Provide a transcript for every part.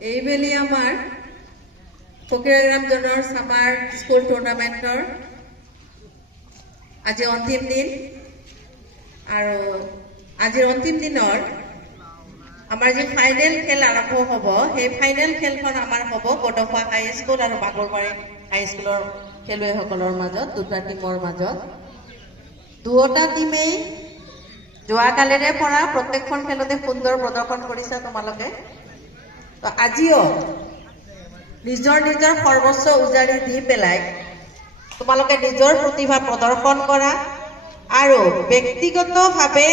এইবেলি আমাৰ ফকিৰাগ্ৰাম জনৰ সামাৰ স্কুল টুৰ্ণামেণ্টৰ আজি অন্তিম দিন আৰু আজিৰ অন্তিম দিনৰ আমাৰ যে ফাইনেল খেল আৰম্ভ হ'ব সেই ফাইনেল খেলখন আমাৰ হ'ব বডফা হাই স্কুল আৰু বাগলবাৰী হাই স্কুলৰ খেলুৱৈসকলৰ মাজত দুটা টিমৰ মাজত দুটা টিমেই যোৱাকালিৰে পৰা প্ৰত্যেকখন খেলতে সুন্দৰ প্ৰদৰ্শন কৰিছে তোমালোকে তো আজিও নিজৰ নিজৰ সৰ্বস্ব উজাৰি দি পেলাই তোমালোকে নিজৰ প্ৰতিভা প্ৰদৰ্শন কৰা আৰু ব্যক্তিগতভাৱে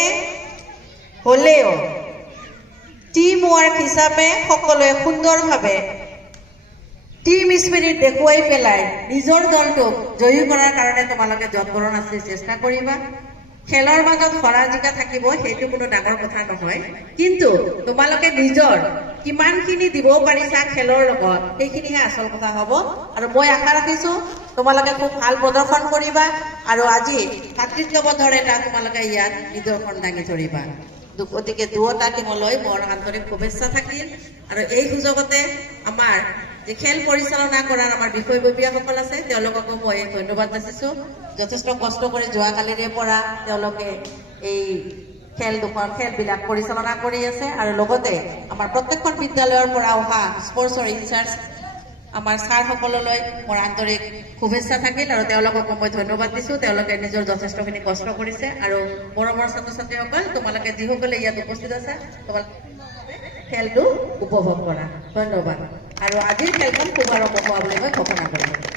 হলেও টিম ৱৰ্ক হিচাপে সকলোৱে সুন্দৰভাৱে টিম স্পিৰিট দেখুৱাই পেলাই নিজৰ দলটোক জয়ী কৰাৰ কাৰণে তোমালোকে যৎপৰোনাস্তি আছে চেষ্টা কৰিবা খেলৰ মাজত হৰা জিকা থাকিব সেইটো কোনো ডাঙৰ কথা নহয় কিন্তু তোমালোকে নিজৰ কিমানখিনি দিব পাৰিছা খেলৰ লগত সেইখিনিহে আচল কথা হ'ব আৰু মই আশা ৰাখিছো তোমালোকে খুব ভাল প্ৰদৰ্শন কৰিবা আৰু আজি ভাতৃত্ববোধৰ এটা তোমালোকে ইয়াত নিদৰ্শন দাঙি ধৰিবা গতিকে দুটা টিমলৈ মোৰ আন্তৰিক শুভেচ্ছা থাকিল আৰু এই সুযোগতে আমাৰ যে খেল পৰিচালনা কৰাৰ আমাৰ বিষয়ববীয়াসকল আছে তেওঁলোককো মই ধন্যবাদ যাচিছো যথেষ্ট কষ্ট কৰি যোৱাকালিৰে পৰা তেওঁলোকে এই খেলবিলাক পৰিচালনা কৰি আছে আৰু লগতে আমাৰ প্ৰত্যেকখন বিদ্যালয়ৰ পৰা অহা স্পৰ্টছৰ ইনচাৰ্জ আমাৰ ছাৰসকললৈ মোৰ আন্তৰিক শুভেচ্ছা থাকিল আৰু তেওঁলোককো মই ধন্যবাদ দিছো তেওঁলোকে নিজৰ যথেষ্টখিনি কষ্ট কৰিছে আৰু মৰমৰ ছাত্ৰ ছাত্ৰীসকল তোমালোকে যিসকলে ইয়াত উপস্থিত আছে তোমালোকে খেলটো উপভোগ কৰা ধন্যবাদ আৰু আজিৰ খেলখন শুভাৰম্ভ হোৱা বুলি মই ঘোষণা কৰিম